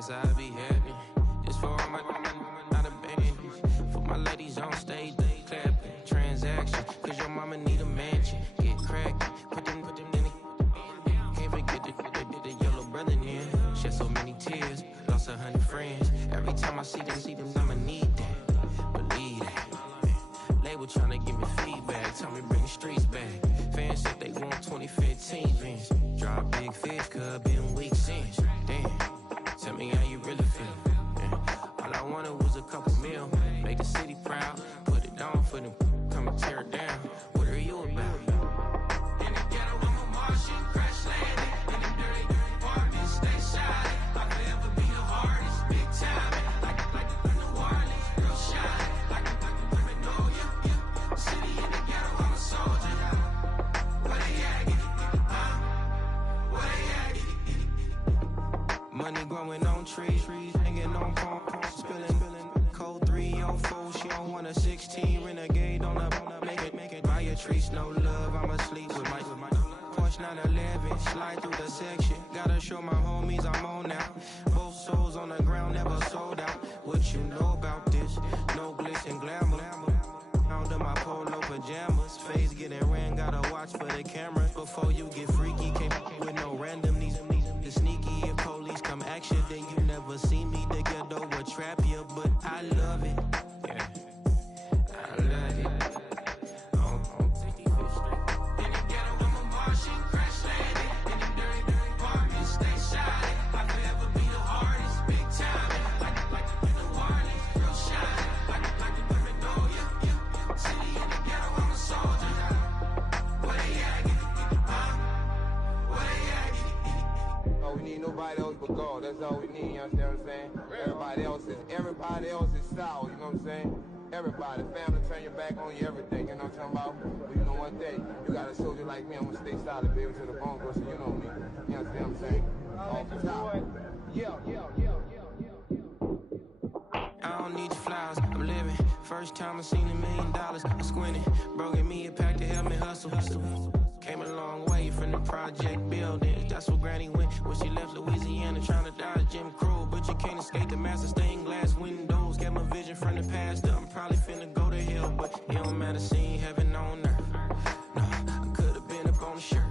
That's how I be happy. This for all my not abandoned. For my ladies on stage, they clapping. Transaction, cause your mama need a mansion. Get crackin', put them in the. Can't forget the yellow brother in. Shed so many tears, lost 100 friends. Every time I see them, I'ma need that. Believe that. Label tryna give me feedback, tell me bring the streets back. Fans said they want 2015 Vince. Drop big fish, cuz been weak since. Damn, tell me how you really feel. All I wanted was a couple mil, make the city proud, put it on for them, come and tear it down. What are you about? In the ghetto, I'm a Martian, crash landing. In them dirty apartments, stay shining. I'll forever be the hardest, big time. Like New Orleans, real shine. Like women know you. City in the ghetto, I'm a soldier. Where they at? Where they at? Money growing on trees, hanging on palm, spilling. Code 304, she don't want a 16. Renegade on up, make it. Buy a trees, no love, I'ma sleep with my Porsche 911, slide through the section. Gotta show my homies I'm on now. Both souls on the ground, never sold out. What you know about this? No glitz and glamour. Under my polo pajamas, face getting ran, gotta watch for the cameras. Before you get freaky, can't with no random these the sneaky. If police come action, then you never see me. The ghetto will trap you, but I love it. Yeah, I love it. On 65th Street. In the ghetto, I'm a Martian, crash landing. In them dirty apartments, stay shining. I'll forever be the hardest, big time. Like New Orleans, real shine. Like the women know you. City in the ghetto, I'm a soldier. Where they at? Where they at? Oh, we need nobody else but God. That's all we need, you understand what I'm saying? Everybody else is sour, you know what I'm saying? Everybody, family, turn your back on you, everything, you know what I'm talking about? But you know one thing, you got a soldier like me, I'm gonna stay solid, baby, to the bone, bro, so you know me. You understand what I'm saying? Off the top. Yeah. I don't need your flowers, I'm living. First time I seen $1 million, I'm squinting. Broken me a pack to help me hustle. Came a long way from the project buildings. That's where Granny went when she left Louisiana, trying to dodge Jim Crow. But you can't escape the master stained glass windows. Got my vision from the past. I'm probably finna go to hell, but it don't matter, seeing heaven on earth. No, I could've been up on the shirt.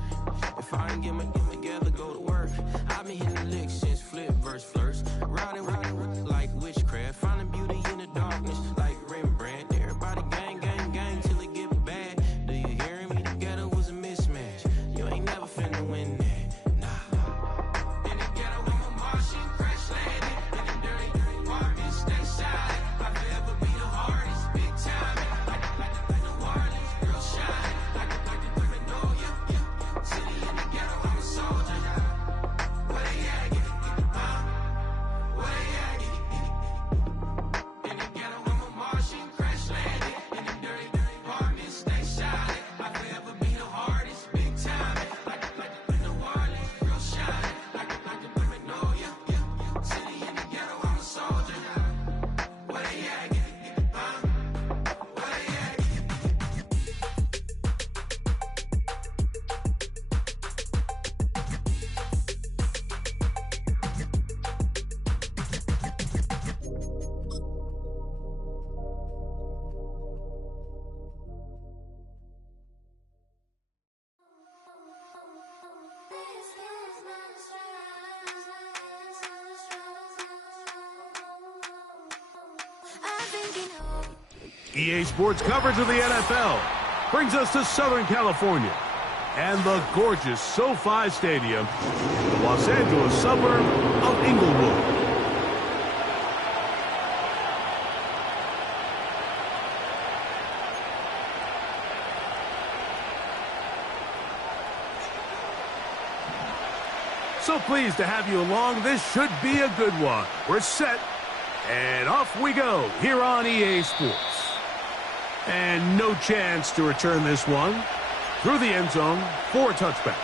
If I ain't get my together, go to work. I've been hitting the licks since flip verse first. Riding like witchcraft, finding beauty in the darkness like Rembrandt. Everybody gang till it get bad. Do you hear me? The ghetto was a mismatch. You ain't never finna win that, nah. In the ghetto, I'm a Martian, crash landing. In them dirty apartments, stay shining. I'll forever be the hardest, big time. Like New Orleans, real shine. Like the women know you. City in the ghetto, I'm a soldier. Where they at? Where they at? In the ghetto, I'm a Martian, crash landing. In them dirty apartments, stay shining. I'll forever be the hardest, big time. Like New Orleans, real shine. Like the women know you. City in the ghetto, I'm a soldier. Where they at? Where they at? EA Sports coverage of the NFL brings us to Southern California and the gorgeous SoFi Stadium in the Los Angeles suburb of Inglewood. So pleased to have you along. This should be a good one. We're set, and off we go here on EA Sports. And no chance to return this one through the end zone for a touchback.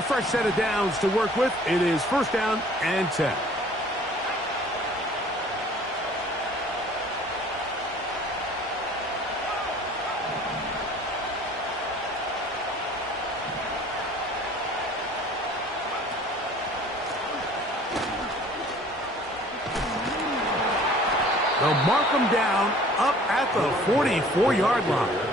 A fresh set of downs to work with. It is first down and 10. They'll mark them down up at the 44-yard line.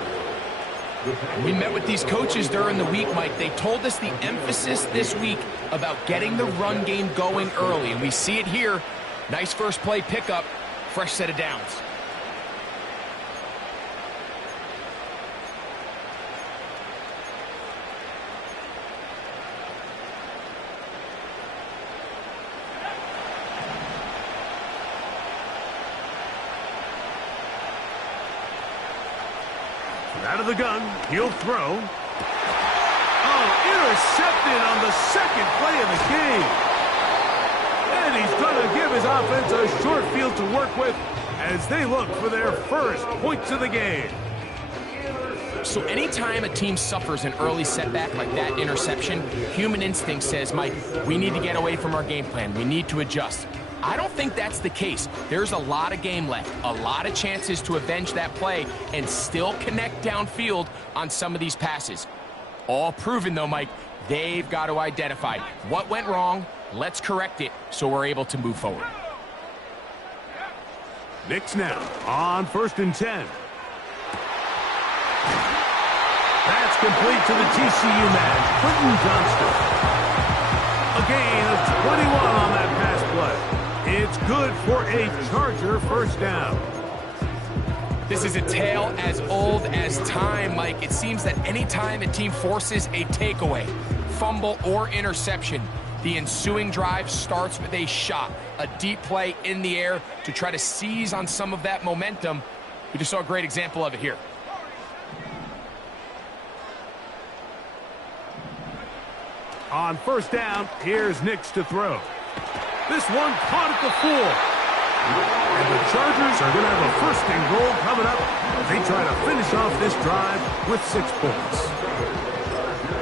We met with these coaches during the week, Mike. They told us the emphasis this week about getting the run game going early, and we see it here. Nice first play pickup, fresh set of downs. Out of the gun, he'll throw. Oh, intercepted on the second play of the game. And he's going to give his offense a short field to work with as they look for their first points of the game. So anytime a team suffers an early setback like that interception, human instinct says, Mike, we need to get away from our game plan. We need to adjust. I don't think that's the case. There's a lot of game left, a lot of chances to avenge that play and still connect downfield on some of these passes. All proven, though, Mike, they've got to identify what went wrong, let's correct it so we're able to move forward. Knicks now on 1st and 10. That's complete to the TCU man, Quentin Johnston. A gain of 21 on that pass play. It's good for a Charger first down. This is a tale as old as time, Mike. It seems that any time a team forces a takeaway, fumble, or interception, the ensuing drive starts with a shot, a deep play in the air to try to seize on some of that momentum. We just saw a great example of it here. On first down, here's Nix to throw. This one caught at the 4. And the Chargers are going to have a 1st and goal coming up. They try to finish off this drive with 6 points.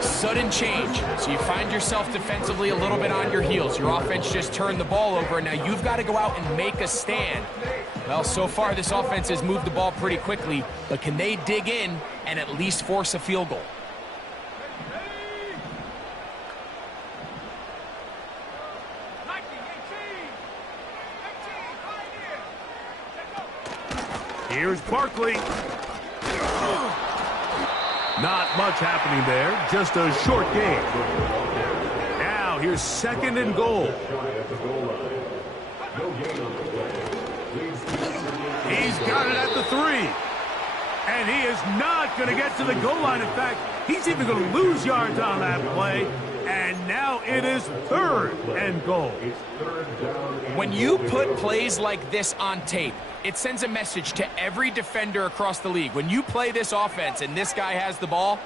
Sudden change. So you find yourself defensively a little bit on your heels. Your offense just turned the ball over, and now you've got to go out and make a stand. Well, so far this offense has moved the ball pretty quickly, but can they dig in and at least force a field goal? Here's Barkley. Not much happening there, just a short gain. Now here's 2nd and goal. He's got it at the 3. And he is not going to get to the goal line. In fact, he's even going to lose yards on that play. And now it is 3rd and goal. When you put plays like this on tape, it sends a message to every defender across the league. When you play this offense and this guy has the ball,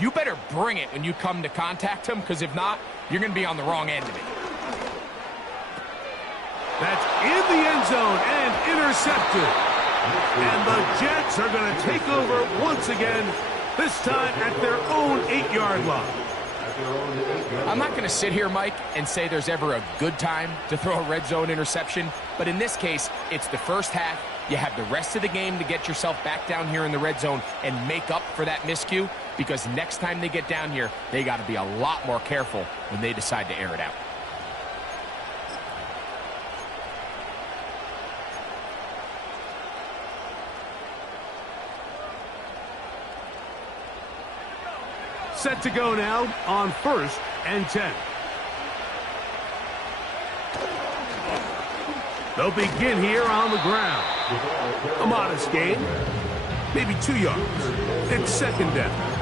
you better bring it when you come to contact him, because if not, you're going to be on the wrong end of it. That's in the end zone and intercepted. And the Jets are going to take over once again, this time at their own 8-yard line. I'm not going to sit here, Mike, and say there's ever a good time to throw a red zone interception, but in this case, it's the first half. You have the rest of the game to get yourself back down here in the red zone and make up for that miscue, because next time they get down here, they got to be a lot more careful when they decide to air it out. Set to go now on 1st and 10. They'll begin here on the ground. A modest gain, maybe 2 yards. It's 2nd down.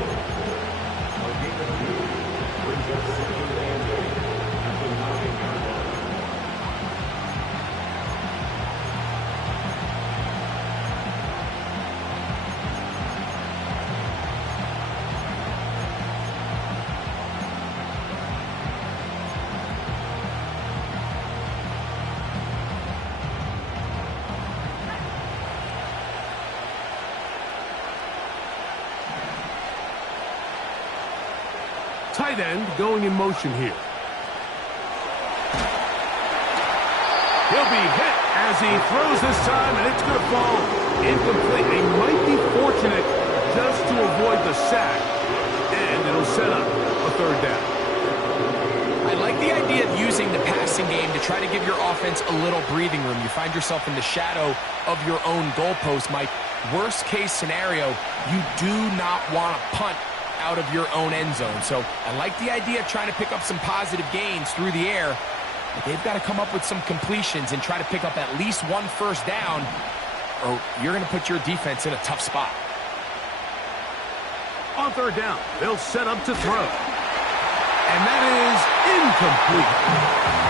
tight end going in motion here. He'll be hit as he throws this time, and it's going to fall incomplete. He might be fortunate just to avoid the sack, and it'll set up a third down. I like the idea of using the passing game to try to give your offense a little breathing room. You find yourself in the shadow of your own goalpost, Mike. Worst case scenario, you do not want to punt out of your own end zone. So I like the idea of trying to pick up some positive gains through the air. But they've got to come up with some completions and try to pick up at least one first down, or you're going to put your defense in a tough spot. On third down, they'll set up to throw. And that is incomplete.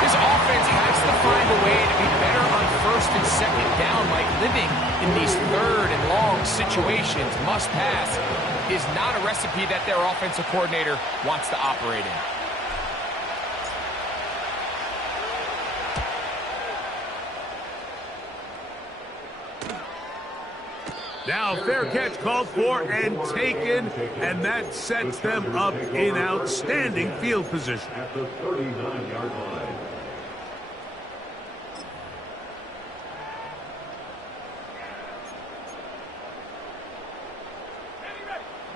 This offense has to find a way to be better on first and second down. Like living in these third and long situations, must pass, is not a recipe that their offensive coordinator wants to operate in. Now fair catch called for and taken, and that sets them up in outstanding field position. At the 39-yard line.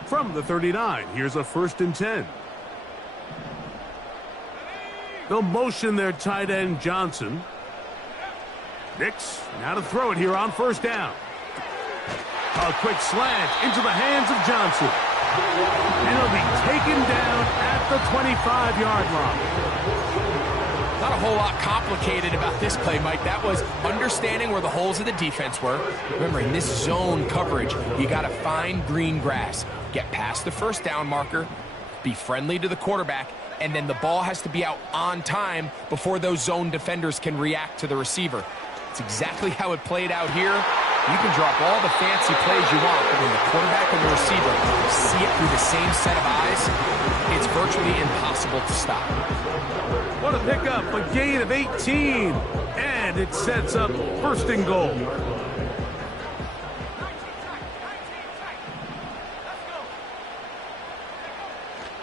From the 39, here's a 1st and 10. They'll motion their tight end Johnson. Nix, now to throw it here on 1st down. A quick slant into the hands of Johnson. And he'll be taken down at the 25-yard line. Not a whole lot complicated about this play, Mike. That was understanding where the holes of the defense were. Remember, in this zone coverage, you got to find green grass. Get past the 1st down marker, be friendly to the quarterback, and then the ball has to be out on time before those zone defenders can react to the receiver. It's exactly how it played out here. You can drop all the fancy plays you want, but when the quarterback and the receiver see it through the same set of eyes, it's virtually impossible to stop. What a pickup, a gain of 18, and it sets up 1st and goal.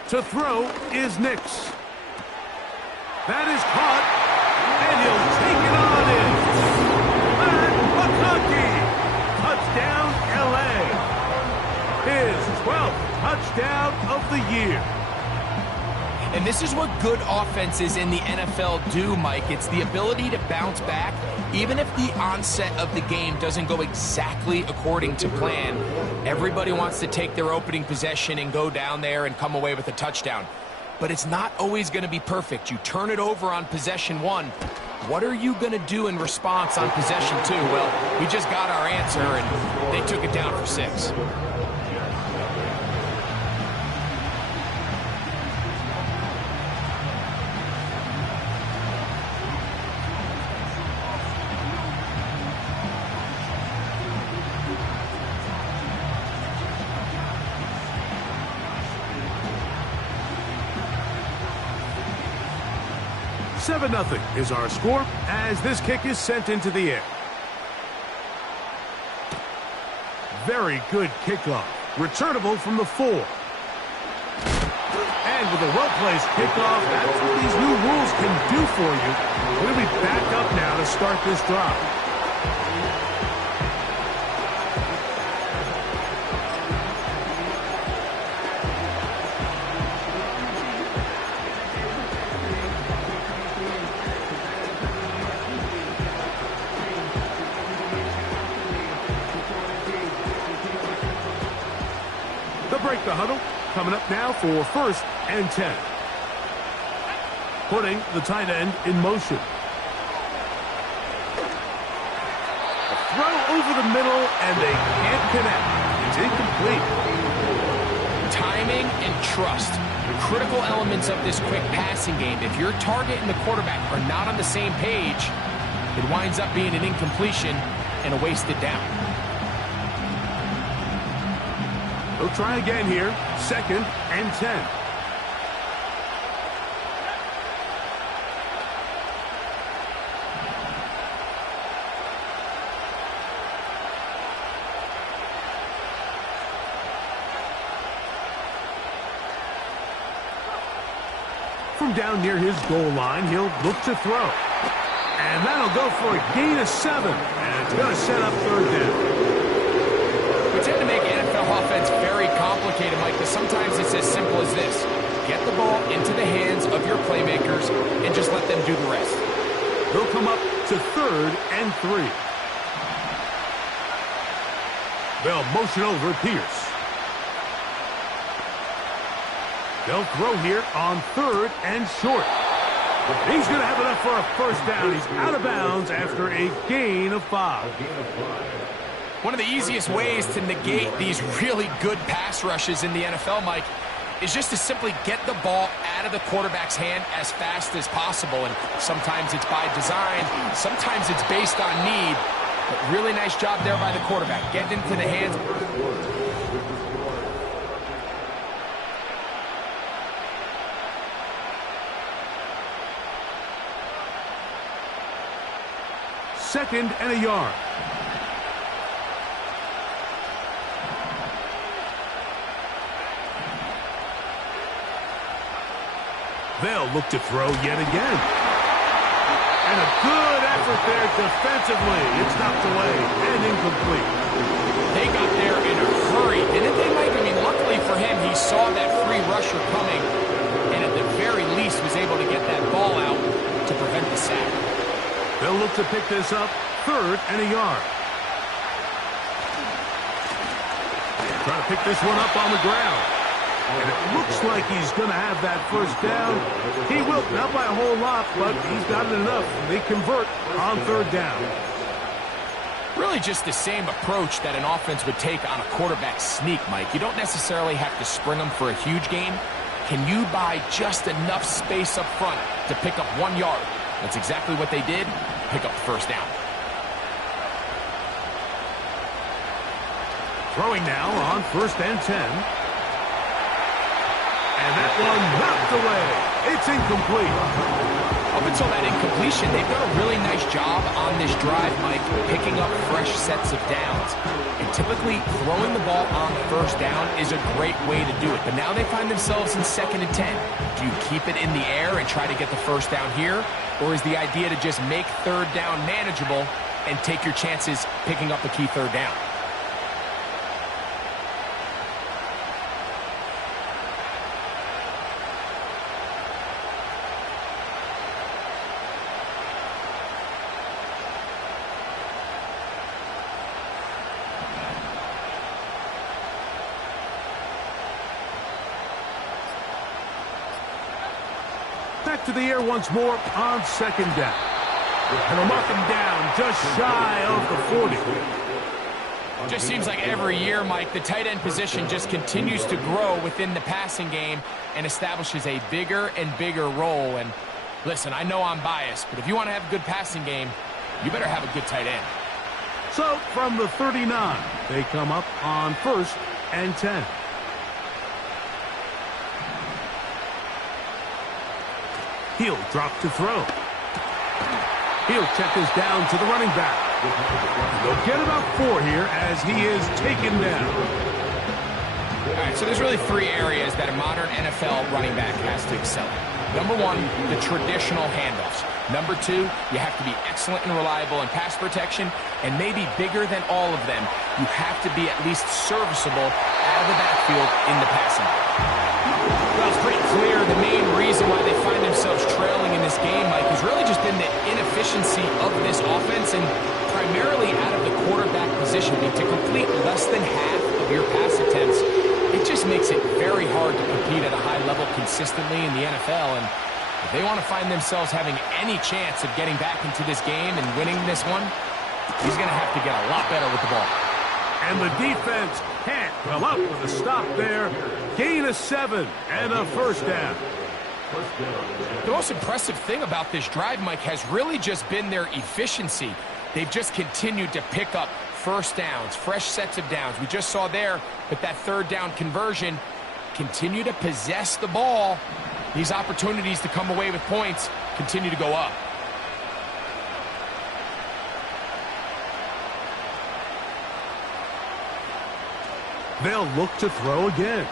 To throw is Nix. That is caught, and he'll take it on in. Matt McConkey, touchdown LA. His 12th touchdown of the year. And this is what good offenses in the NFL do, Mike. It's the ability to bounce back, even if the onset of the game doesn't go exactly according to plan. Everybody wants to take their opening possession and go down there and come away with a touchdown. But it's not always going to be perfect. You turn it over on possession 1. What are you going to do in response on possession 2? Well, we just got our answer, and they took it down for 6. Seven 0 is our score as this kick is sent into the air. Very good kickoff. Returnable from the 4. And with a well-placed kickoff, that's what these new rules can do for you. We'll be back up now to start this drive. Break the huddle. Coming up now for 1st and 10. Putting the tight end in motion. A throw over the middle, and they can't connect. It's incomplete. Timing and trust, critical elements of this quick passing game. If your target and the quarterback are not on the same page, it winds up being an incompletion and a wasted down. They'll try again here. 2nd and 10. from down near his goal line, he'll look to throw. And that'll go for a gain of 7. And it's going to set up third down. We tend to make NFL offense very complicated, Mike, because sometimes it's as simple as this. Get the ball into the hands of your playmakers and just let them do the rest. They'll come up to 3rd and 3. They'll motion over Pierce. They'll throw here on 3rd and short. He's going to have enough for a first down. He's out of bounds after a gain of 5. One of the easiest ways to negate these really good pass rushes in the NFL, Mike, is just to simply get the ball out of the quarterback's hand as fast as possible. And sometimes it's by design, sometimes it's based on need. But really nice job there by the quarterback, getting into the hands. Second and a yard. They'll look to throw yet again. And a good effort there defensively. It's knocked away and incomplete. They got there in a hurry, didn't they, Mike? I mean, luckily for him, he saw that free rusher coming and at the very least was able to get that ball out to prevent the sack. They'll look to pick this up, 3rd and a yard. Trying to pick this one up on the ground. And it looks like he's going to have that first down. He will, not by a whole lot, but he's got it enough. They convert on 3rd down. Really just the same approach that an offense would take on a quarterback sneak, Mike. You don't necessarily have to spring them for a huge gain. Can you buy just enough space up front to pick up 1 yard? That's exactly what they did. Pick up the first down. Throwing now on 1st and 10. And that one knocked away. It's incomplete. Up until that incompletion, they've done a really nice job on this drive, Mike, picking up fresh sets of downs. And typically, throwing the ball on 1st down is a great way to do it. But now they find themselves in 2nd and 10. Do you keep it in the air and try to get the first down here? Or is the idea to just make 3rd down manageable and take your chances picking up a key 3rd down? Back to the air once more on 2nd down. And they'll mark him down just shy of the 40. Just seems like every year, Mike, the tight end position just continues to grow within the passing game and establishes a bigger and bigger role. And listen, I know I'm biased, but if you want to have a good passing game, you better have a good tight end. So from the 39, they come up on 1st and 10. He'll drop to throw. He'll check this down to the running back. They'll get about 4 here as he is taken down. All right, so there's really 3 areas that a modern NFL running back has to excel at. Number 1, the traditional handoffs. Number 2, you have to be excellent and reliable in pass protection, and maybe bigger than all of them, you have to be at least serviceable out of the backfield in the passing game. Well, it's pretty clear the main reason why they find themselves trailing in this game, Mike, has really just been the inefficiency of this offense and primarily out of the quarterback position. I mean, to complete less than half of your pass attempts, it just makes it very hard to compete at a high level consistently in the NFL. And if they want to find themselves having any chance of getting back into this game and winning this one, he's going to have to get a lot better with the ball. And the defense can't come up with a stop there. Gain of 7 and a first down. The most impressive thing about this drive, Mike, has really just been their efficiency. They've just continued to pick up first downs, fresh sets of downs. We just saw there with that 3rd down conversion, continue to possess the ball. These opportunities to come away with points continue to go up. They'll look to throw again.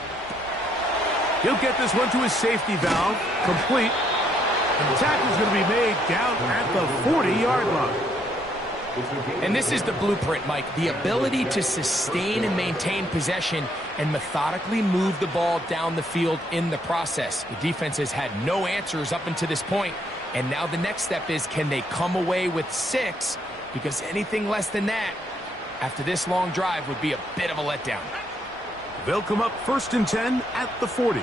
He'll get this one to his safety valve, complete. And the tackle's going to be made down at the 40-yard line. And this is the blueprint, Mike. The ability to sustain and maintain possession and methodically move the ball down the field in the process. The defense has had no answers up until this point, and now the next step is, can they come away with 6? Because anything less than that, after this long drive, would be a bit of a letdown. They'll come up 1st and 10 at the 40.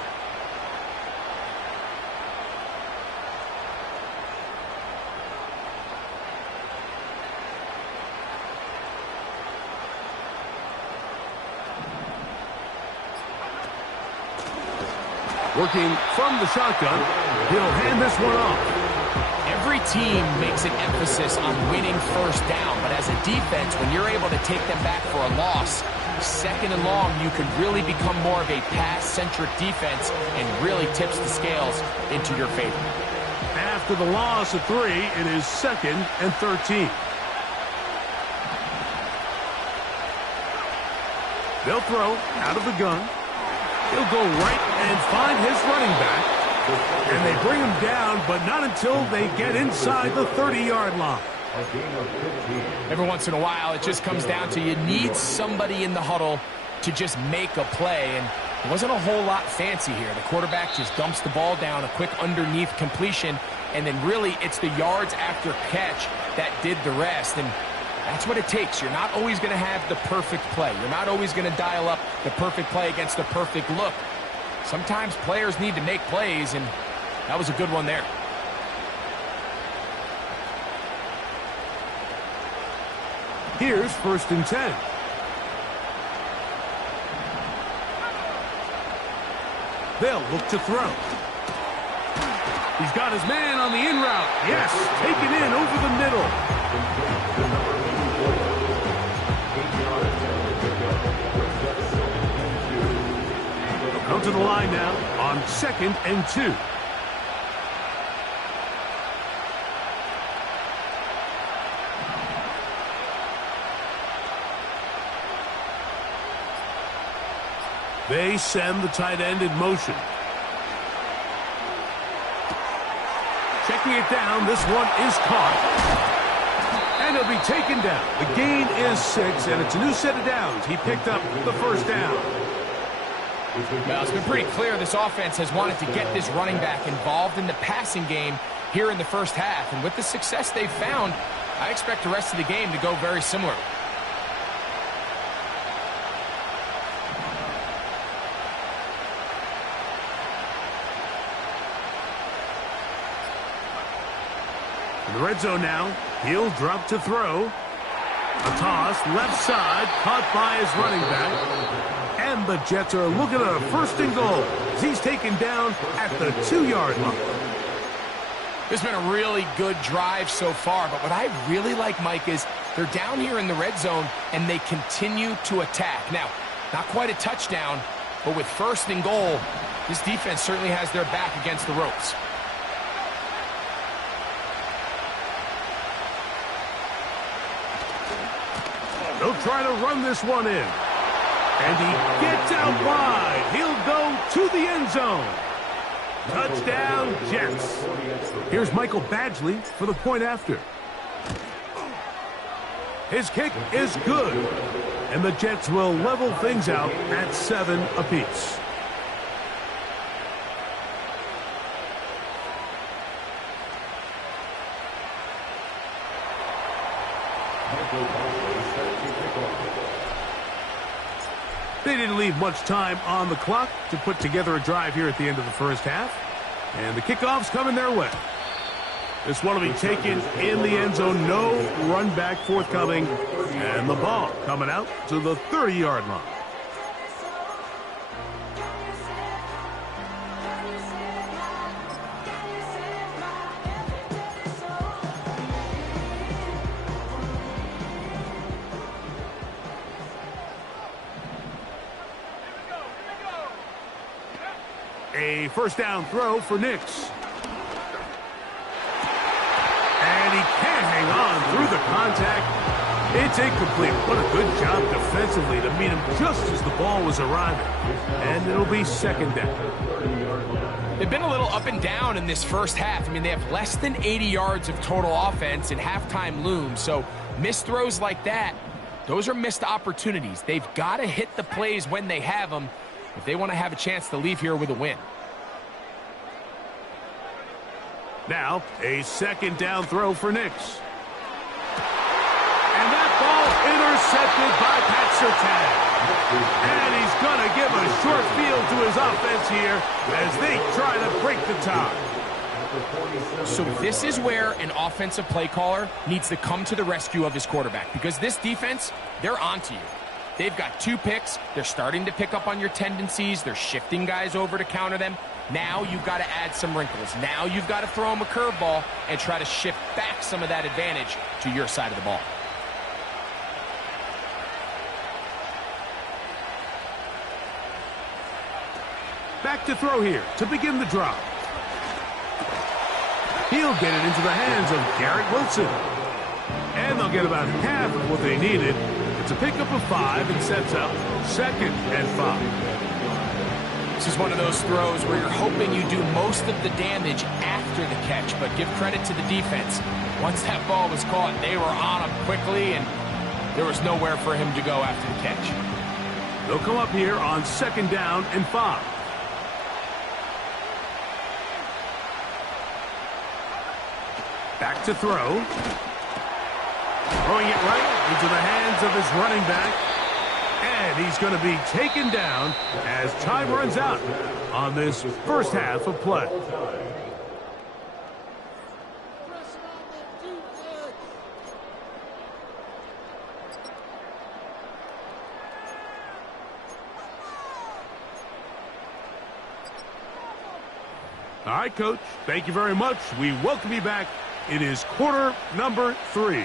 Working from the shotgun, he'll hand this one off. Every team makes an emphasis on winning first down, but as a defense, when you're able to take them back for a loss, 2nd and long, you can really become more of a pass-centric defense and really tips the scales into your favor. After the loss of 3, it is 2nd and 13. They'll throw out of the gun. He'll go right and find his running back. And they bring him down, but not until they get inside the 30-yard line. Every once in a while, it just comes down to you need somebody in the huddle to just make a play. And it wasn't a whole lot fancy here. The quarterback just dumps the ball down, a quick underneath completion, and then really it's the yards after catch that did the rest. And that's what it takes. You're not always going to have the perfect play. You're not always going to dial up the perfect play against the perfect look. Sometimes players need to make plays, and that was a good one there. Here's 1st and 10. They'll look to throw. He's got his man on the in route. Yes, taken in over the middle. Come to the line now on 2nd and 2. They send the tight end in motion. Checking it down, this one is caught. And it'll be taken down. The gain is 6, and it's a new set of downs. He picked up the 1st down. Well, it's been pretty clear this offense has wanted to get this running back involved in the passing game here in the first half. And with the success they've found, I expect the rest of the game to go very similar. In the red zone now, he'll drop to throw. A toss, left side, caught by his running back. And the Jets are looking at a 1st and goal as he's taken down at the 2-yard line. It's been a really good drive so far, but what I really like, Mike, is they're down here in the red zone and they continue to attack. Now, not quite a touchdown, but with 1st and goal, this defense certainly has their back against the ropes. They'll try to run this one in. And he gets out wide. He'll go to the end zone. Touchdown, Jets. Here's Michael Badgley for the point after. His kick is good. And the Jets will level things out at 7 apiece. They didn't leave much time on the clock to put together a drive here at the end of the first half. And the kickoff's coming their way. This one will be taken in the end zone. No run back forthcoming. And the ball coming out to the 30-yard line. A 1st down throw for Nix. And he can't hang on through the contact. It's incomplete. What a good job defensively to meet him just as the ball was arriving. And it'll be second down. They've been a little up and down in this first half. I mean, they have less than 80 yards of total offense and halftime looms. So missed throws like that, those are missed opportunities. They've got to hit the plays when they have them if they want to have a chance to leave here with a win. Now, a second down throw for Nix. And that ball intercepted by Pat Surtain. And he's going to give a short field to his offense here as they try to break the tie. So this is where an offensive play caller needs to come to the rescue of his quarterback, because this defense, they're onto you. They've got 2 picks. They're starting to pick up on your tendencies. They're shifting guys over to counter them. Now you've got to add some wrinkles. Now you've got to throw them a curveball and try to shift back some of that advantage to your side of the ball. Back to throw here to begin the drive. He'll get it into the hands of Garrett Wilson. And they'll get about half of what they needed. It's a pickup of 5 and sets up 2nd and 5. This is one of those throws where you're hoping you do most of the damage after the catch, but give credit to the defense. Once that ball was caught, they were on him quickly, and there was nowhere for him to go after the catch. They'll come up here on 2nd down and 5. Back to throw. Throwing it right into the hands of his running back. And he's going to be taken down as time runs out on this first half of play. All right, Coach. Thank you very much. We welcome you back. It is quarter number 3.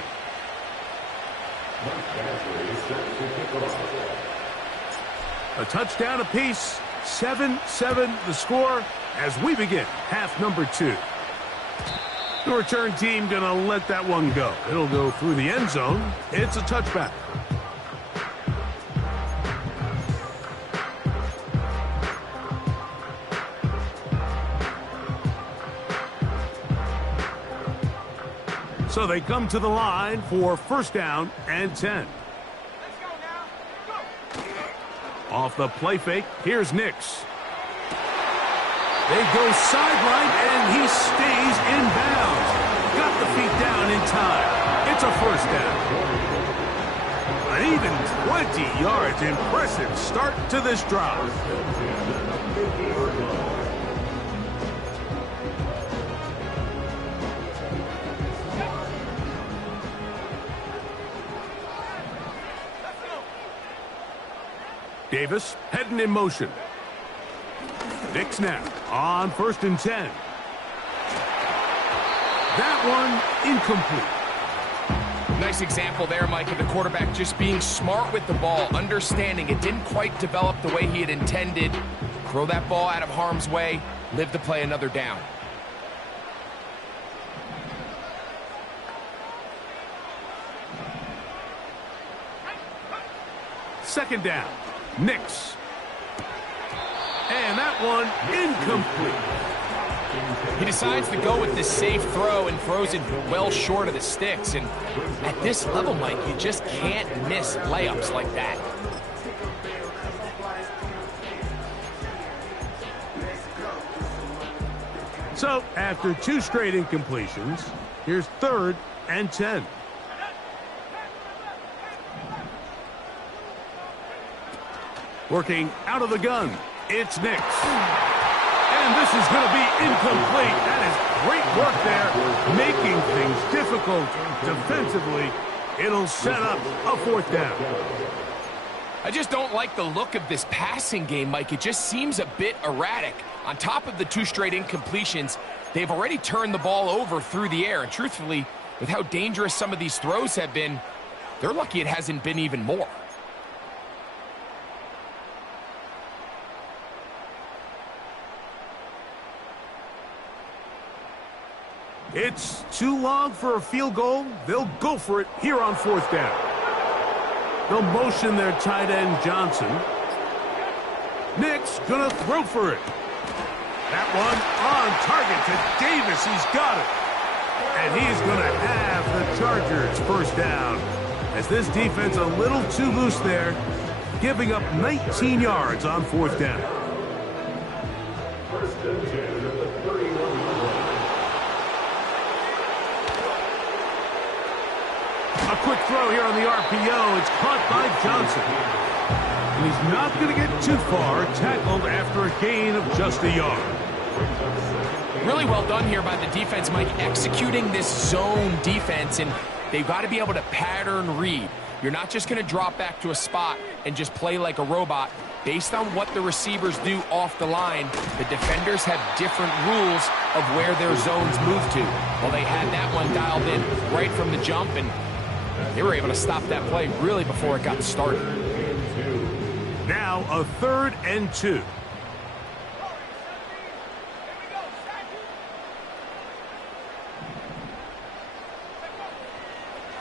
A touchdown apiece. 7-7 the score as we begin half number 2. The return team going to let that one go. It'll go through the end zone. It's a touchback. So they come to the line for first down and 10. Off the play fake, here's Nix. They go sideline, and he stays in bounds. Got the feet down in time. It's a first down. An even 20 yards. Impressive start to this drive. Davis heading in motion. Nix now on 1st and 10. That one incomplete. Nice example there, Mike, of the quarterback just being smart with the ball, understanding it didn't quite develop the way he had intended. Throw that ball out of harm's way, live to play another down. Second down. Nix. And that one incomplete. He decides to go with the safe throw and throws it well short of the sticks. And at this level, Mike, you just can't miss layups like that. So, after 2 straight incompletions, here's 3rd and 10. Working out of the gun, it's Nix. And this is going to be incomplete. That is great work there, making things difficult defensively. It'll set up a 4th down. I just don't like the look of this passing game, Mike. It just seems a bit erratic. On top of the 2 straight incompletions, they've already turned the ball over through the air. And truthfully, with how dangerous some of these throws have been, they're lucky it hasn't been even more. It's too long for a field goal. They'll go for it here on 4th down. They'll motion their tight end, Johnson. Nick's going to throw for it. That one on target to Davis. He's got it. And he's going to have the Chargers first down. As this defense a little too loose there, giving up 19 yards on fourth down. First and 10 at the 31 line. A quick throw here on the RPO. It's caught by Johnson. And he's not going to get too far, tackled after a gain of just a yard. Really well done here by the defense, Mike, executing this zone defense, and they've got to be able to pattern read. You're not just going to drop back to a spot and just play like a robot. Based on what the receivers do off the line, the defenders have different rules of where their zones move to. Well, they had that one dialed in right from the jump, and they were able to stop that play really before it got started. Now a 3rd and 2.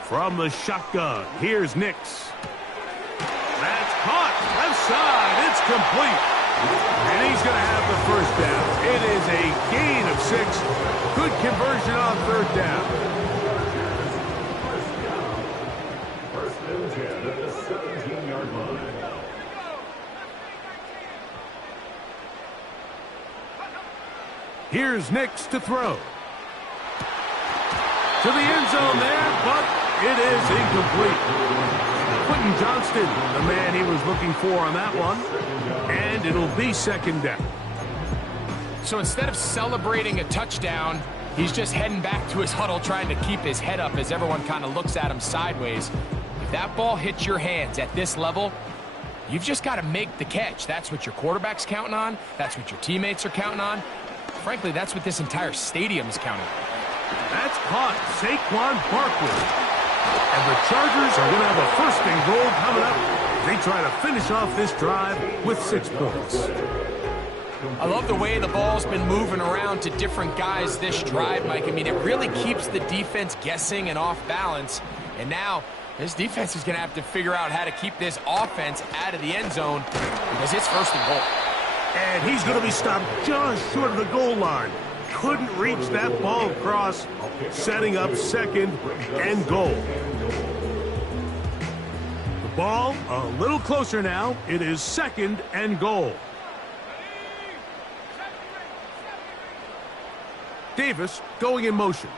From the shotgun, here's Nix. That's caught, left side, it's complete. And he's going to have the first down. It is a gain of 6. Good conversion on 3rd down. First and 10 at the 17-yard line. Here's Nix to throw. To the end zone there, but it is incomplete. Quentin Johnston, the man he was looking for on that one. And it'll be 2nd down. So instead of celebrating a touchdown, he's just heading back to his huddle trying to keep his head up as everyone kind of looks at him sideways. If that ball hits your hands at this level, you've just got to make the catch. That's what your quarterback's counting on. That's what your teammates are counting on. Frankly, that's what this entire stadium is counting on. That's caught. Saquon Barkley. And the Chargers are going to have a 1st and goal coming up. They try to finish off this drive with 6 points. I love the way the ball's been moving around to different guys this drive, Mike. I mean, it really keeps the defense guessing and off balance. And now, this defense is going to have to figure out how to keep this offense out of the end zone because it's 1st and goal. And he's going to be stopped just short of the goal line. Couldn't reach that ball across, setting up 2nd and goal. The ball a little closer now. It is 2nd and goal. Davis going in motion.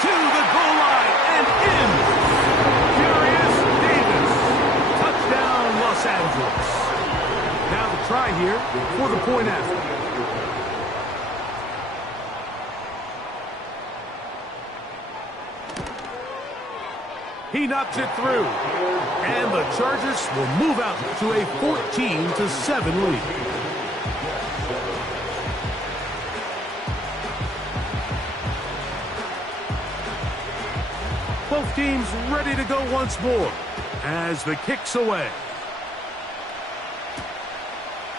To the goal line and in. Furious Davis. Touchdown, Los Angeles. Now the try here for the point after. He knocks it through. And the Chargers will move out to a 14-7 lead. Both teams ready to go once more as the kick's away.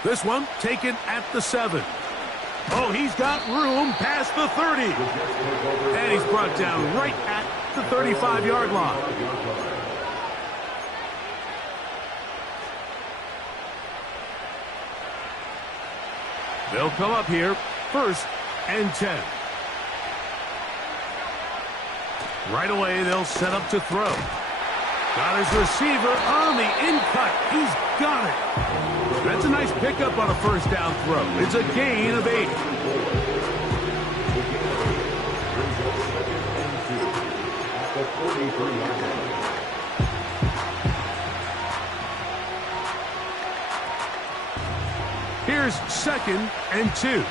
This one taken at the 7. Oh, he's got room past the 30. And he's brought down right at the 35-yard line. They'll come up here, 1st and 10. Right away, they'll set up to throw. Got his receiver on the in-cut. He's got it. That's a nice pickup on a 1st down throw. It's a gain of 8. Here's 2nd and 2.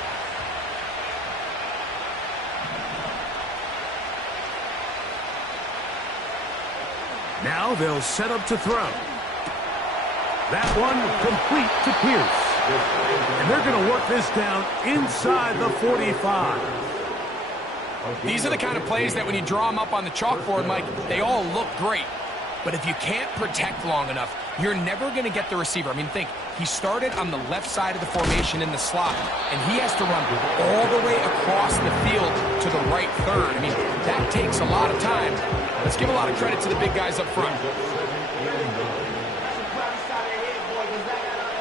Now they'll set up to throw. That one complete to Pierce. And they're going to work this down inside the 45. These are the kind of plays that when you draw them up on the chalkboard, Mike, they all look great. But if you can't protect long enough, you're never going to get the receiver. I mean, think, he started on the left side of the formation in the slot, and he has to run all the way across the field to the right third. I mean, that takes a lot of time. Let's give a lot of credit to the big guys up front.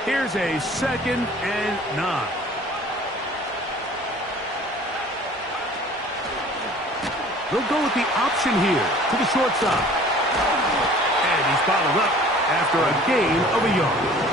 Here's a 2nd and 9. They'll go with the option here to the short side. And he's followed up after a gain of a yard.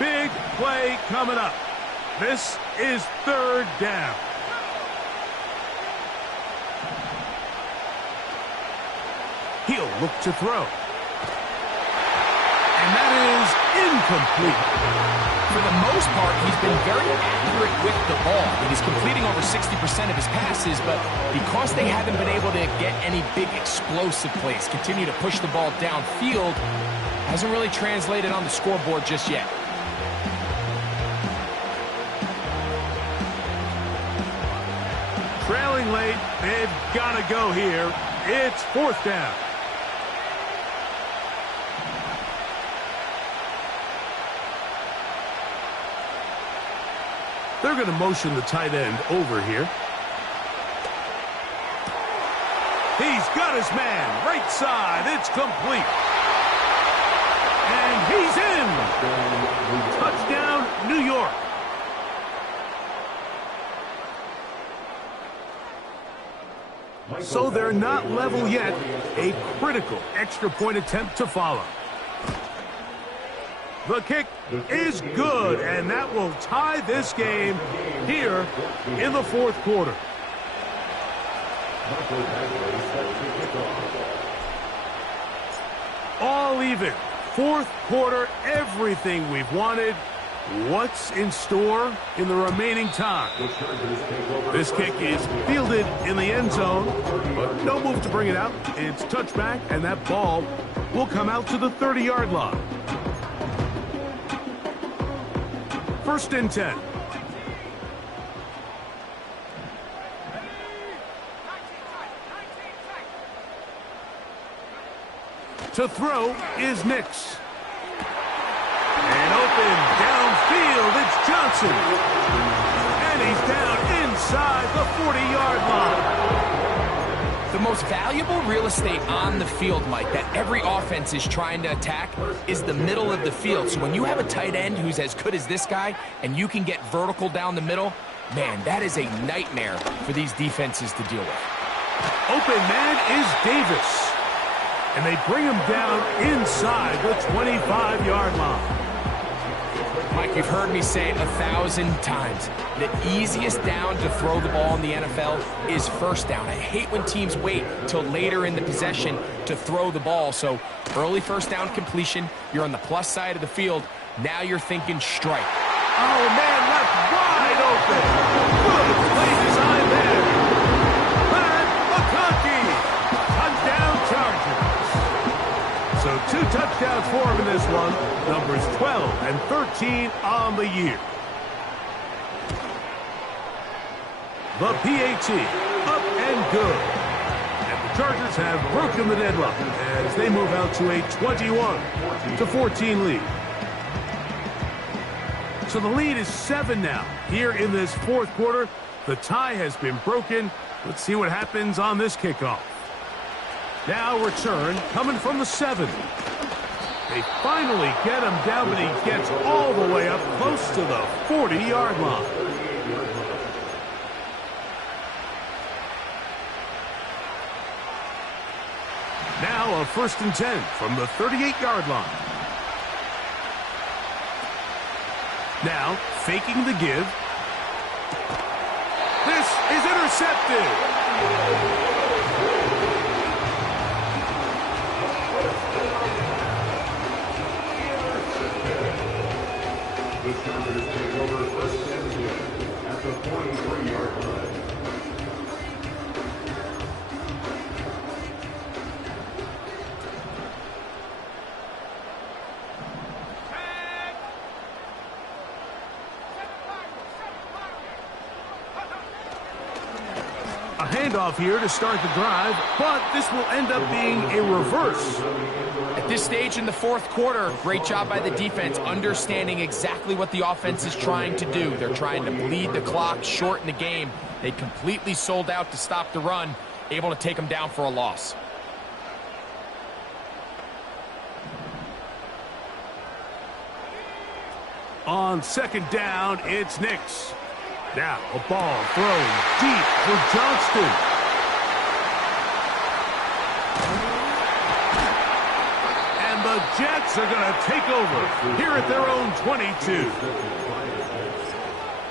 Big play coming up. This is 3rd down. He'll look to throw. And that is incomplete. For the most part, he's been very accurate with the ball. He's completing over 60% of his passes, but because they haven't been able to get any big explosive plays, continue to push the ball downfield, hasn't really translated on the scoreboard just yet. Trailing late, they've got to go here. It's 4th down. They're going to motion the tight end over here. He's got his man. Right side. It's complete. And he's in. Touchdown, New York. So they're not level yet. A critical extra point attempt to follow. The kick is good, and that will tie this game here in the 4th quarter. All even. 4th quarter, everything we've wanted. What's in store in the remaining time? This kick is fielded in the end zone, but no move to bring it out. It's touchback, and that ball will come out to the 30-yard line. 1st and 10. To throw is Nix. And open downfield, it's Johnson. And he's down inside the 40-yard line. The most valuable real estate on the field, Mike, that every offense is trying to attack is the middle of the field. So when you have a tight end who's as good as this guy and you can get vertical down the middle, man, that is a nightmare for these defenses to deal with. Open man is Davis. And they bring him down inside the 25-yard line. Mike, you've heard me say it 1,000 times. The easiest down to throw the ball in the NFL is 1st down. I hate when teams wait till later in the possession to throw the ball. So early 1st down completion, you're on the plus side of the field. Now you're thinking strike. Oh, man, left wide open. Good play design there. Pat McConkey. Touchdown Chargers. So 2 touchdowns for him in this one. Numbers 12 and 13 on the year. The PAT up and good. And the Chargers have broken the deadlock as they move out to a 21-14 lead. So the lead is 7 now. Here in this 4th quarter, the tie has been broken. Let's see what happens on this kickoff. Now return coming from the 7. They finally get him down, but he gets all the way up close to the 40-yard line. Now a 1st and 10 from the 38-yard line. Now faking the give. This is intercepted. The Chargers take over 1st and 10 at the 43-yard line. A handoff here to start the drive, but this will end up being a reverse. At this stage in the 4th quarter, great job by the defense understanding exactly what the offense is trying to do. They're trying to bleed the clock, shorten the game. They completely sold out to stop the run, able to take them down for a loss. On 2nd down, it's Nix. Now a ball thrown deep for Johnston. And the Jets are going to take over here at their own 22.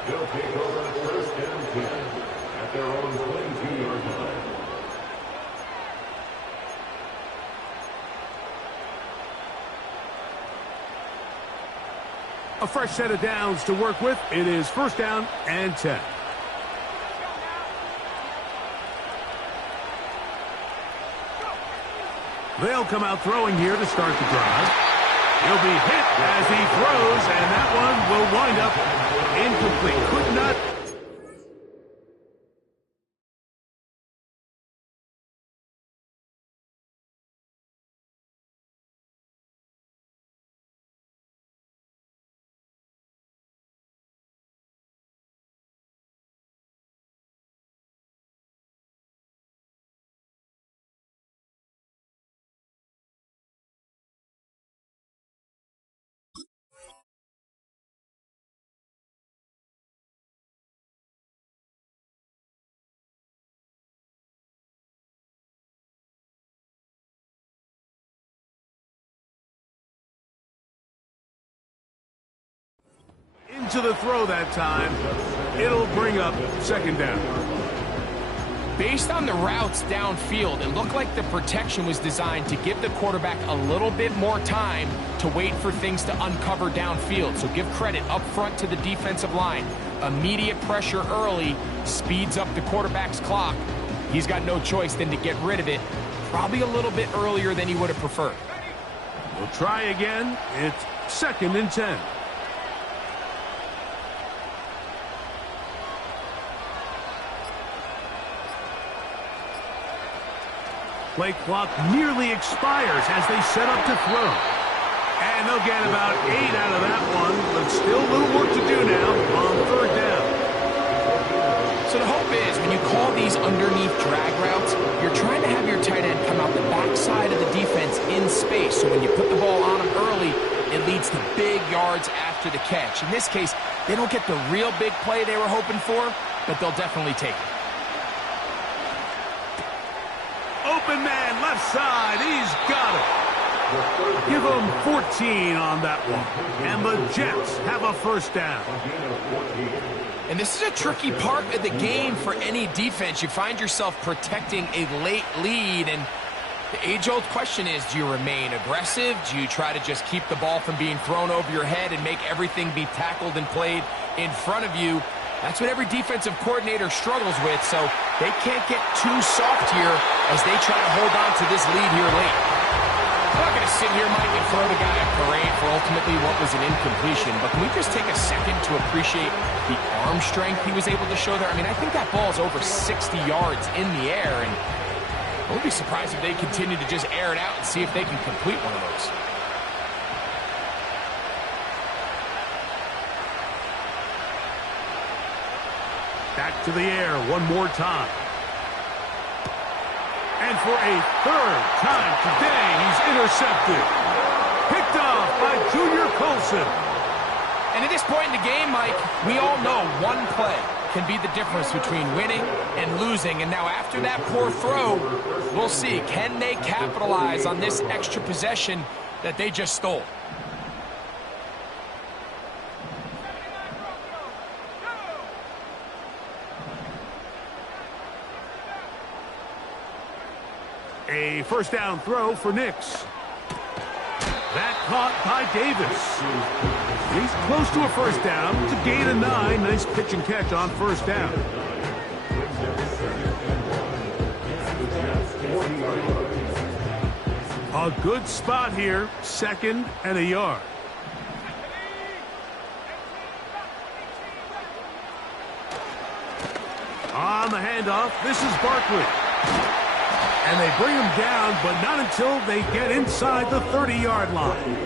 They'll take over 1st and 10 at their own 22-yard line. A fresh set of downs to work with. It is 1st down and 10. They'll come out throwing here to start the drive. He'll be hit as he throws, and that one will wind up incomplete. Could not. Into the throw that time. It'll bring up 2nd down. Based on the routes downfield, it looked like the protection was designed to give the quarterback a little bit more time to wait for things to uncover downfield. So give credit up front to the defensive line. Immediate pressure early speeds up the quarterback's clock. He's got no choice than to get rid of it, probably a little bit earlier than he would have preferred. We'll try again. It's 2nd and 10. Play clock nearly expires as they set up to throw. And they'll get about 8 out of that one, but still a little work to do now on 3rd down. So the hope is when you call these underneath drag routes, you're trying to have your tight end come out the backside of the defense in space. So when you put the ball on him early, it leads to big yards after the catch. In this case, they don't get the real big play they were hoping for, but they'll definitely take it. Open man, left side, he's got it. Give him 14 on that one. And the Jets have a 1st down. And this is a tricky part of the game for any defense. You find yourself protecting a late lead, and the age-old question is, do you remain aggressive? Do you try to just keep the ball from being thrown over your head and make everything be tackled and played in front of you? That's what every defensive coordinator struggles with, so they can't get too soft here as they try to hold on to this lead here late. I'm not going to sit here, Mike, and throw the guy a parade for ultimately what was an incompletion, but can we just take a second to appreciate the arm strength he was able to show there? I mean, I think that ball is over 60 yards in the air, and I wouldn't be surprised if they continue to just air it out and see if they can complete one of those. Back to the air one more time. And for a 3rd time today, he's intercepted. Picked off by Junior Colson. And at this point in the game, Mike, we all know one play can be the difference between winning and losing. And now after that poor throw, we'll see, can they capitalize on this extra possession that they just stole? A first down throw for Nix. That caught by Davis. He's close to a first down to gain a 9. Nice pitch and catch on first down. A good spot here, 2nd and a yard. On the handoff, this is Barkley. And they bring him down, but not until they get inside the 30-yard line.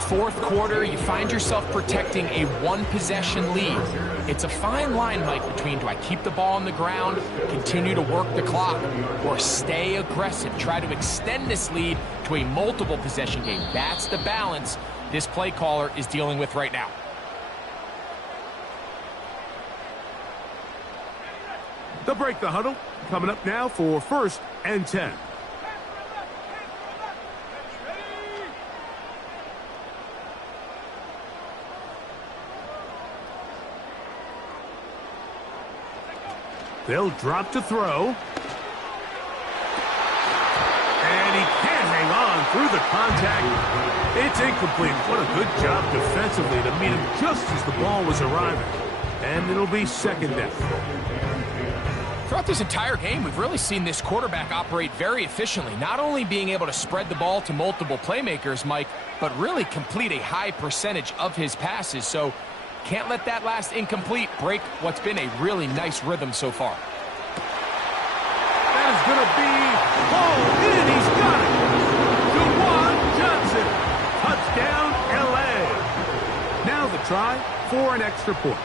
Fourth quarter, you find yourself protecting a one-possession lead. It's a fine line, Mike, between do I keep the ball on the ground, continue to work the clock, or stay aggressive, try to extend this lead to a multiple-possession game. That's the balance this play caller is dealing with right now. They'll break the huddle. Coming up now for 1st and 10. They'll drop to throw. And he can't hang on through the contact. It's incomplete. What a good job defensively to meet him just as the ball was arriving. And it'll be 2nd down. Throughout this entire game, we've really seen this quarterback operate very efficiently, not only being able to spread the ball to multiple playmakers, Mike, but really complete a high percentage of his passes. So can't let that last incomplete break what's been a really nice rhythm so far. That is going to be hauled in. He's got it. Juwan Johnson. Touchdown, L.A. Now the try for an extra point.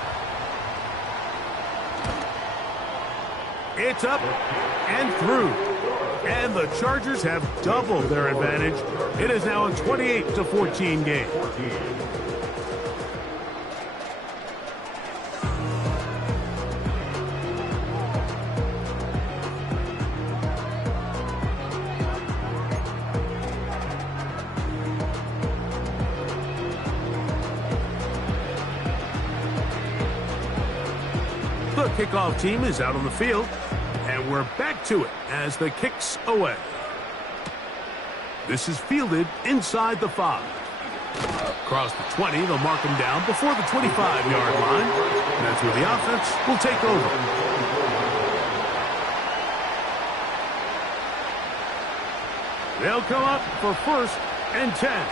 It's up and through. And the Chargers have doubled their advantage. It is now a 28-14 game. The kickoff team is out on the field. And we're back to it as the kick's away. This is fielded inside the 5. Across the 20, they'll mark him down before the 25-yard line. And that's where the offense will take over. They'll come up for 1st and 10.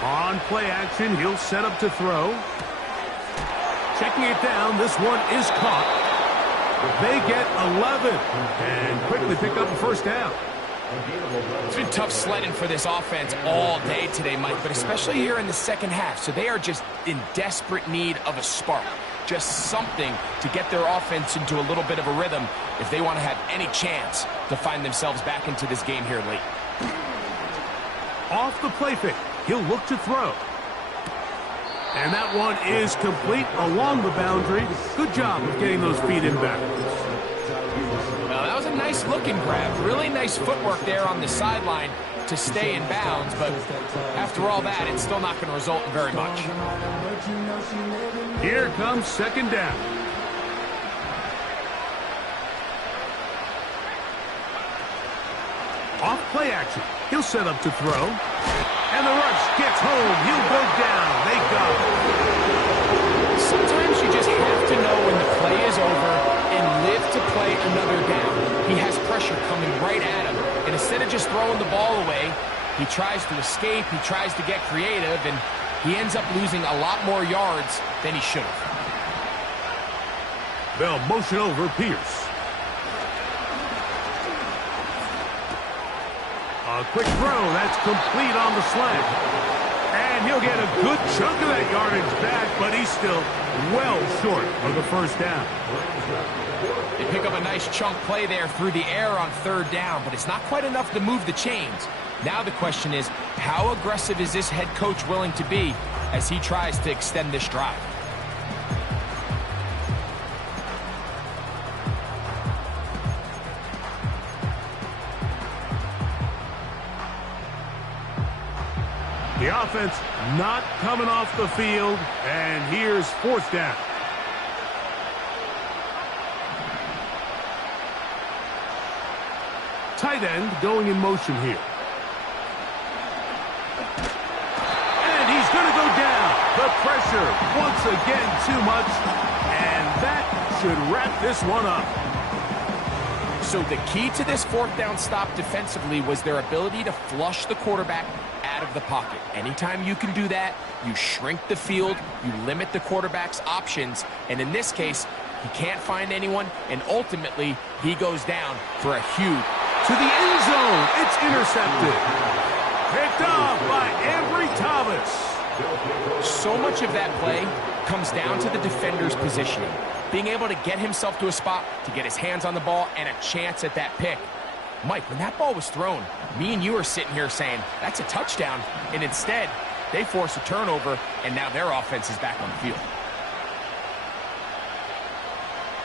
On play action, he'll set up to throw. Checking it down, this one is caught. They get 11 and quickly pick up a first down. It's been tough sledding for this offense all day today, Mike, but especially here in the second half. So they are just in desperate need of a spark, just something to get their offense into a little bit of a rhythm if they want to have any chance to find themselves back into this game here late. Off the play fake, he'll look to throw. And that one is complete along the boundary. Good job of getting those feet in backwards. Well, that was a nice looking grab. Really nice footwork there on the sideline to stay in bounds. But after all that, it's still not going to result in very much. Here comes 2nd down. Off play action. He'll set up to throw. And the rush gets home. He'll go down. They got it. Sometimes you just have to know when the play is over and live to play another down. He has pressure coming right at him. And instead of just throwing the ball away, he tries to escape. He tries to get creative. And he ends up losing a lot more yards than he should have. They'll motion over Pierce. A quick throw, that's complete on the slant. And he'll get a good chunk of that yardage back, but he's still well short of the first down. They pick up a nice chunk play there through the air on third down, but it's not quite enough to move the chains. Now the question is, how aggressive is this head coach willing to be as he tries to extend this drive? The offense not coming off the field, and here's fourth down. Tight end going in motion here. And he's going to go down. The pressure once again too much, and that should wrap this one up. So the key to this fourth down stop defensively was their ability to flush the quarterback out of the pocket. Anytime you can do that, you shrink the field, you limit the quarterback's options, and in this case, he can't find anyone, and ultimately, he goes down for a huge... To the end zone, it's intercepted. Picked off by Ambry Thomas. So much of that play comes down to the defender's positioning. Being able to get himself to a spot, to get his hands on the ball, and a chance at that pick. Mike, when that ball was thrown, me and you are sitting here saying, that's a touchdown. And instead, they force a turnover, and now their offense is back on the field.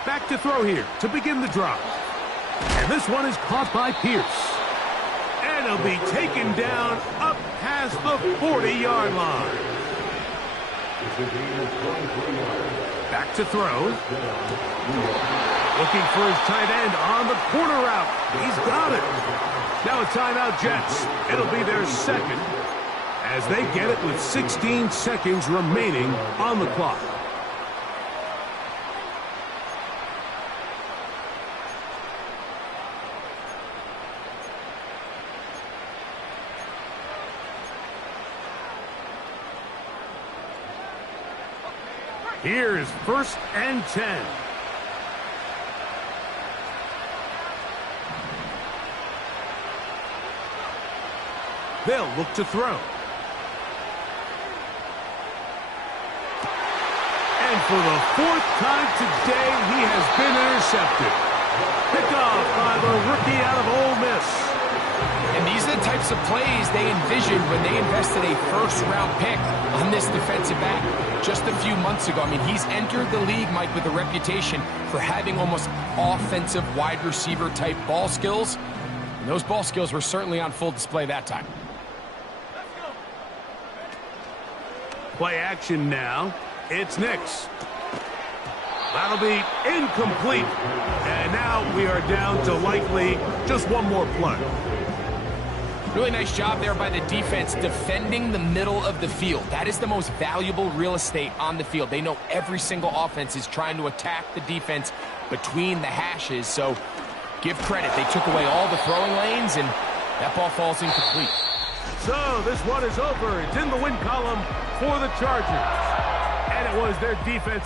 Back to throw here to begin the drive. And this one is caught by Pierce. And he'll be taken down up past the 40-yard line. Back to throw. Looking for his tight end on the corner route. He's got it. Now a timeout, Jets. It'll be their second as they get it with 16 seconds remaining on the clock. Here's 1st and 10. They'll look to throw. And for the 4th time today, he has been intercepted. Picked off by the rookie out of Ole Miss. And these are the types of plays they envisioned when they invested a first-round pick on this defensive back just a few months ago. I mean, he's entered the league, Mike, with a reputation for having almost offensive wide receiver type ball skills. And those ball skills were certainly on full display that time. Play action now. It's Nix. That'll be incomplete. And now we are down to likely just one more play. Really nice job there by the defense defending the middle of the field. That is the most valuable real estate on the field. They know every single offense is trying to attack the defense between the hashes. So give credit. They took away all the throwing lanes, and that ball falls incomplete. So this one is over. It's in the win column for the Chargers. And it was their defense